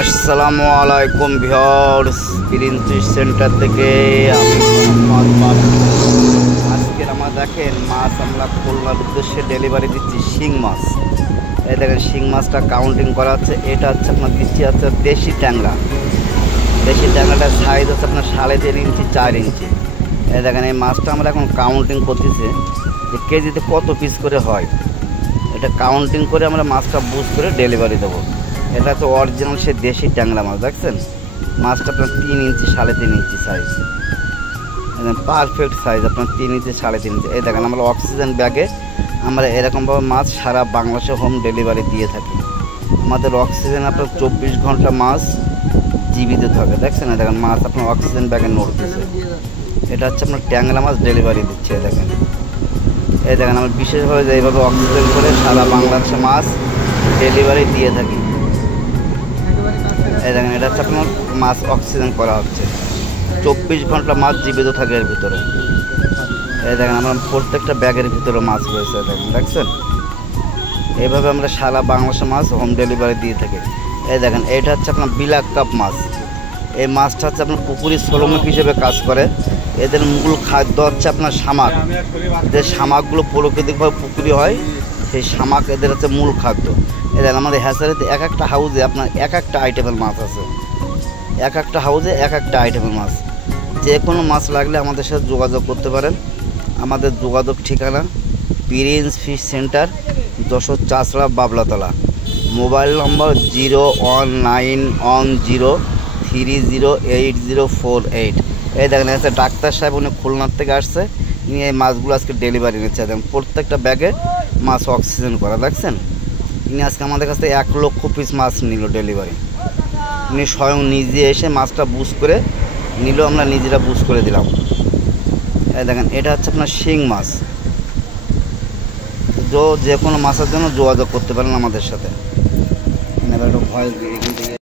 আসসালামু আলাইকুম viewers, green fish centre থেকে আমি আজকের আমরা দেখেন মাছ আমরা খুলনার উদ্দেশ্যে ডেলিভারি দিচ্ছি শিং মাছ। এই দেখেন শিং মাছটা কাউন্টিং করা হচ্ছে। এটা হচ্ছে আপনার দিচ্ছি হচ্ছে দেশি ট্যাংরা। দেশি ট্যাংরাটার সাইজ হচ্ছে আপনার 3.5 ইঞ্চি 4 ইঞ্চি। এই দেখেন এই মাছটা আমরা এখন কাউন্টিং করতেছি যে কেজিতে কত পিস করে হয়। এটা কাউন্টিং করে আমরা মাছটা বুঝ করে ডেলিভারি দেবো। এটা তো অরিজিনাল সে দেশি ট্যাংরা মাছ, দেখছেন মাছটা আপনার 3 ইঞ্চি 3.5 ইঞ্চি সাইজ, পারফেক্ট সাইজ আপনার 3 ইঞ্চি 3.5 ইঞ্চি। এই দেখেন আমরা অক্সিজেন ব্যাগে আমরা এরকমভাবে মাছ সারা বাংলাদেশে হোম ডেলিভারি দিয়ে থাকি। আমাদের অক্সিজেন আপনার 24 ঘন্টা মাছ জীবিত থাকে। দেখছেন এই দেখেন মাছ আপনার অক্সিজেন ব্যাগে নড়তেছে। এটা হচ্ছে আপনার ট্যাংরা মাছ ডেলিভারি দিচ্ছে। এই দেখেন আমরা বিশেষভাবে এইভাবে অক্সিজেন করে সারা বাংলাদেশে মাছ ডেলিভারি দিয়ে থাকি। এই দেখেন এটা হচ্ছে আপনার মাছ অক্সিজেন করা হচ্ছে, 24 ঘন্টা মাছ জীবিত থাকে এর ভিতরে। এই দেখেন আমরা প্রত্যেকটা ব্যাগের ভিতরে মাছ রয়েছে। দেখছেন এইভাবে আমরা সারা বাংলাদেশে মাছ হোম ডেলিভারি দিয়ে থাকি। এই দেখেন এইটা হচ্ছে আপনার বিলাক কাপ মাছ। এই মাছটা হচ্ছে আপনার পুকুরি শ্রমিক হিসেবে কাজ করে। এদের মূল খাদ্য হচ্ছে আপনার শামাক। যে শামাকগুলো প্রাকৃতিকভাবে পুকুরি হয়, সেই শামাক এদের হচ্ছে মূল খাদ্য। এদের আমাদের হ্যাচারিতে এক একটা হাউজে আপনার এক একটা আইটেমের মাছ আছে। এক একটা হাউজে এক একটা আইটেমের মাছ। যে কোনো মাছ লাগলে আমাদের সাথে যোগাযোগ করতে পারেন। আমাদের যোগাযোগ ঠিকানা Prince Fish Centre, 10 Chashara Bablatala. Mobile number 01910308048। এই দেখেন হচ্ছে ডাক্তার সাহেব, উনি খুলনার থেকে আসছে, উনি এই মাছগুলো আজকে ডেলিভারি নিচ্ছে। দেখেন প্রত্যেকটা ব্যাগে মাছ অক্সিজেন করা। দেখছেন উনি আজকে আমাদের কাছ থেকে 1 লক্ষ পিস মাছ নিল ডেলিভারি। উনি স্বয়ং নিজে এসে মাছটা বুঝ করে নিল, আমরা নিজেরা বুঝ করে দিলাম। এই দেখেন এটা হচ্ছে আপনার শিং মাছ। যে কোনো মাছের জন্য যোগাযোগ করতে পারেন আমাদের সাথে। এবার একটু ভয়েস দিয়ে